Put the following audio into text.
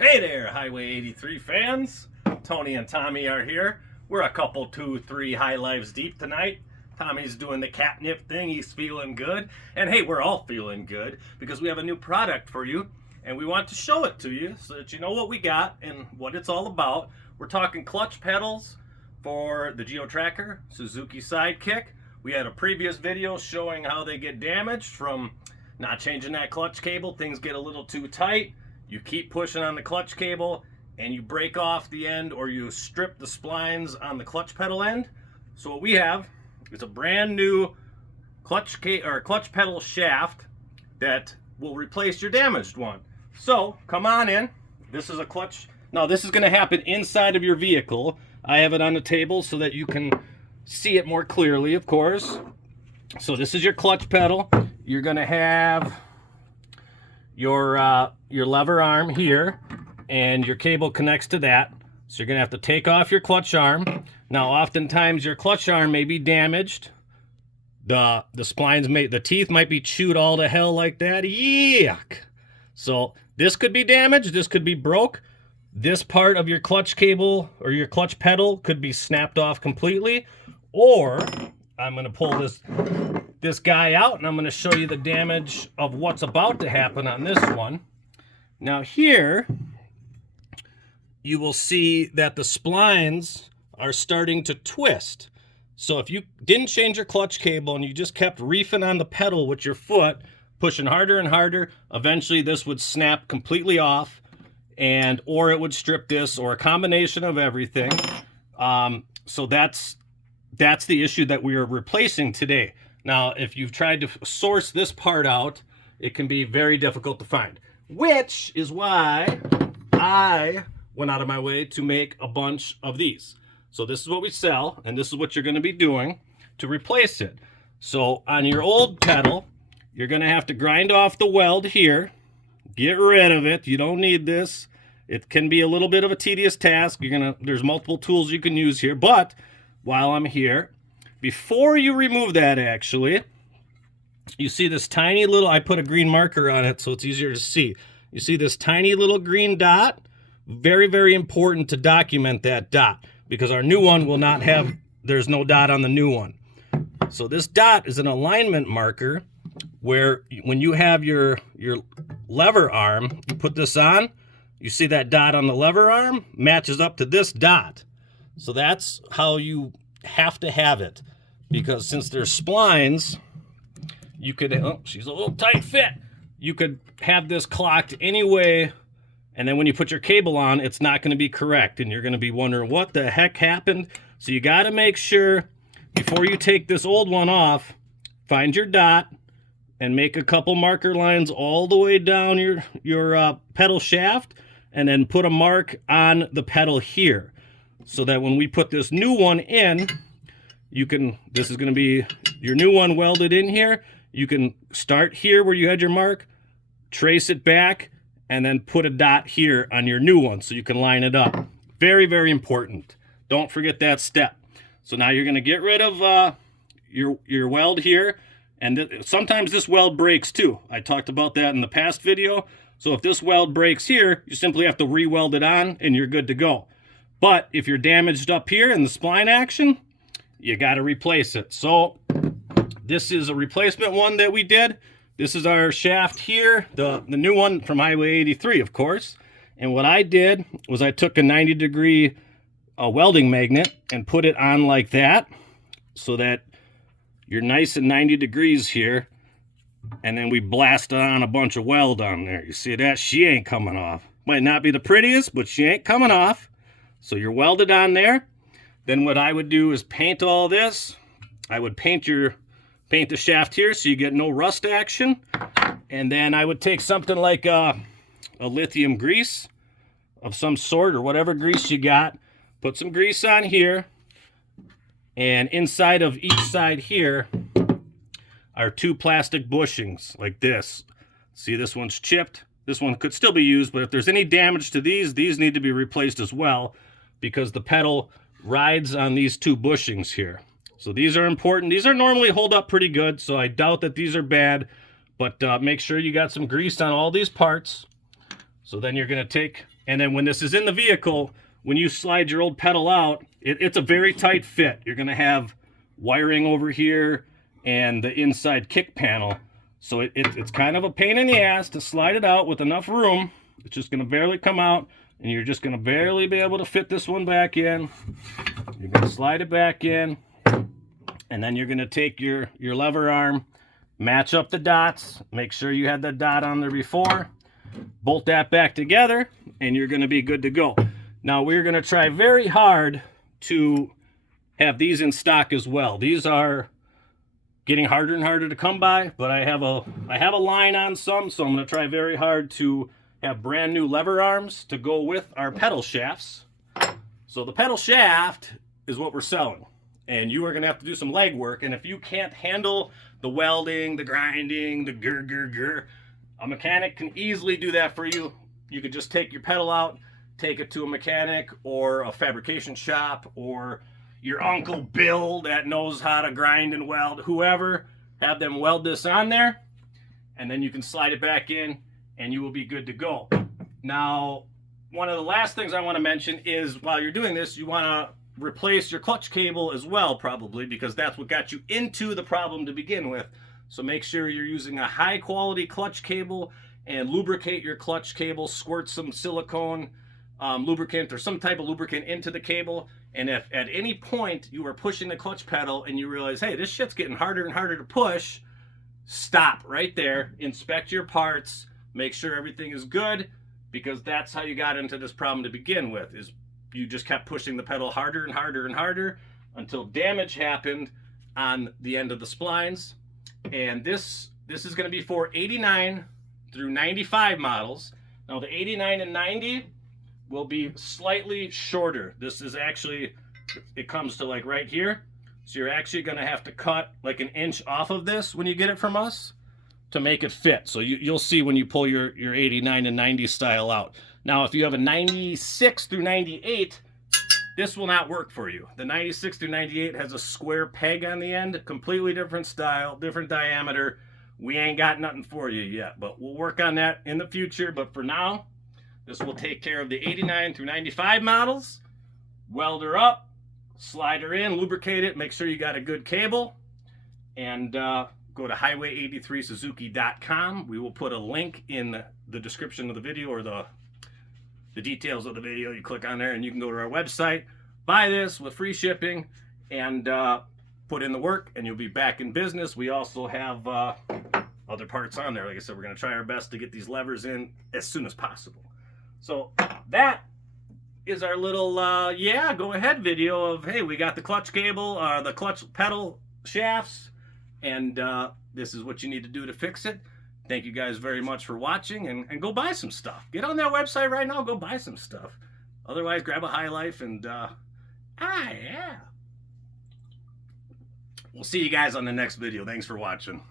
Hey there, Highway 83 fans. Tony and Tommy are here. We're a couple, 2, 3 high lives deep tonight. Tommy's doing the catnip thing. He's feeling good. And hey, we're all feeling good because we have a new product for you and we want to show it to you so that you know what we got and what it's all about. We're talking clutch pedals for the Geo Tracker Suzuki Sidekick. We had a previous video showing how they get damaged from not changing that clutch cable. Things get a little too tight. You keep pushing on the clutch cable and you break off the end or you strip the splines on the clutch pedal end. So what we have is a brand new clutch pedal shaft that will replace your damaged one. So come on in. This is a clutch. Now this is going to happen inside of your vehicle. I have it on the table so that you can see it more clearly, of course. So this is your clutch pedal. You're going to have your lever arm here, and your cable connects to that. So you're gonna have to take off your clutch arm. Now, oftentimes your clutch arm may be damaged. The splines the teeth might be chewed all to hell like that. Yuck! So this could be damaged. This could be broke. This part of your clutch cable or your clutch pedal could be snapped off completely. Or I'm gonna pull this guy out and I'm going to show you the damage of what's about to happen on this one. Now here you will see that the splines are starting to twist. So if you didn't change your clutch cable and you just kept reefing on the pedal with your foot, pushing harder and harder, eventually this would snap completely off, or it would strip this, or a combination of everything. So that's the issue that we are replacing today. Now, if you've tried to source this part out, it can be very difficult to find, which is why I went out of my way to make a bunch of these. So this is what we sell, and this is what you're going to be doing to replace it. So on your old pedal, you're going to have to grind off the weld here, get rid of it. You don't need this. It can be a little bit of a tedious task. There's multiple tools you can use here, but while I'm here, before you remove that, actually, you see this tiny little, I put a green marker on it so it's easier to see. You see this tiny little green dot? Very, very important to document that dot because our new one will not have, there's no dot on the new one. So this dot is an alignment marker where when you have your lever arm, you put this on, you see that dot on the lever arm matches up to this dot. So that's how you have to have it, because since there's splines, you could, oh, she's a little tight fit. You could have this clocked anyway, and then when you put your cable on, it's not going to be correct, and you're going to be wondering what the heck happened. So you got to make sure before you take this old one off, find your dot and make a couple marker lines all the way down your pedal shaft, and then put a mark on the pedal here, so that when we put this new one in, this is going to be your new one welded in here. You can start here where you had your mark, trace it back, and then put a dot here on your new one so you can line it up. Very, very important. Don't forget that step. So now you're going to get rid of your weld here, and sometimes this weld breaks too. I talked about that in the past video. So if this weld breaks here, you simply have to re-weld it on and you're good to go. But if you're damaged up here in the spline action, you got to replace it. So this is a replacement one that we did. This is our shaft here, the new one from Highway 83, of course. And what I did was I took a 90-degree welding magnet and put it on like that so that you're nice and 90 degrees here. And then we blasted on a bunch of weld on there. You see that? She ain't coming off. Might not be the prettiest, but she ain't coming off. So you're welded on there. Then what I would do is paint all this. I would paint the shaft here so you get no rust action. And then I would take something like a lithium grease of some sort, or whatever grease you got. Put some grease on here. And inside of each side here are 2 plastic bushings like this. See, this one's chipped. This one could still be used, but if there's any damage to these need to be replaced as well, because the pedal rides on these 2 bushings here. So these are important. These are normally hold up pretty good, so I doubt that these are bad, but make sure you got some grease on all these parts. So then you're going to take, and then when this is in the vehicle, when you slide your old pedal out, it's a very tight fit. You're going to have wiring over here and the inside kick panel. So it's kind of a pain in the ass to slide it out with enough room. It's just going to barely come out, and you're just going to barely be able to fit this one back in. You're going to slide it back in, and then you're going to take your lever arm, match up the dots, make sure you had that dot on there before, bolt that back together, and you're going to be good to go. Now we're going to try very hard to have these in stock as well. These are getting harder and harder to come by, but I have a line on some, so I'm going to try very hard to have brand new lever arms to go with our pedal shafts. So the pedal shaft is what we're selling, and you are going to have to do some legwork. And if you can't handle the welding, the grinding, the grr, a mechanic can easily do that for you. You could just take your pedal out, take it to a mechanic or a fabrication shop, or your Uncle Bill that knows how to grind and weld, whoever, have them weld this on there, and then you can slide it back in and you will be good to go. Now, one of the last things I want to mention is while you're doing this, you want to replace your clutch cable as well, probably, because that's what got you into the problem to begin with. So make sure you're using a high quality clutch cable and lubricate your clutch cable. Squirt some silicone lubricant or some type of lubricant into the cable. And if at any point you are pushing the clutch pedal and you realize, hey, this shit's getting harder and harder to push, stop right there, inspect your parts, make sure everything is good, because that's how you got into this problem to begin with, is you just kept pushing the pedal harder and harder and harder until damage happened on the end of the splines. And this is going to be for 89 through 95 models. Now the 89 and 90 will be slightly shorter. This is actually, it comes to like right here. So you're actually going to have to cut like an inch off of this when you get it from us to make it fit. So you'll see when you pull your 89 and 90 style out. Now, if you have a 96 through 98, this will not work for you. The 96 through 98 has a square peg on the end, completely different style, different diameter. We ain't got nothing for you yet, but we'll work on that in the future. But for now, this will take care of the 89 through 95 models. Weld her up, slide her in, lubricate it, make sure you got a good cable, and go to highway83suzuki.com. We will put a link in the description of the video, or the details of the video. You click on there and you can go to our website, buy this with free shipping, and put in the work, and you'll be back in business. We also have other parts on there. Like I said, we're going to try our best to get these levers in as soon as possible. So that is our little go ahead video of, hey, we got the clutch cable, the clutch pedal shafts, and this is what you need to do to fix it. Thank you guys very much for watching, and go buy some stuff. Get on their website right now, go buy some stuff. Otherwise, grab a High Life, and yeah. We'll see you guys on the next video. Thanks for watching.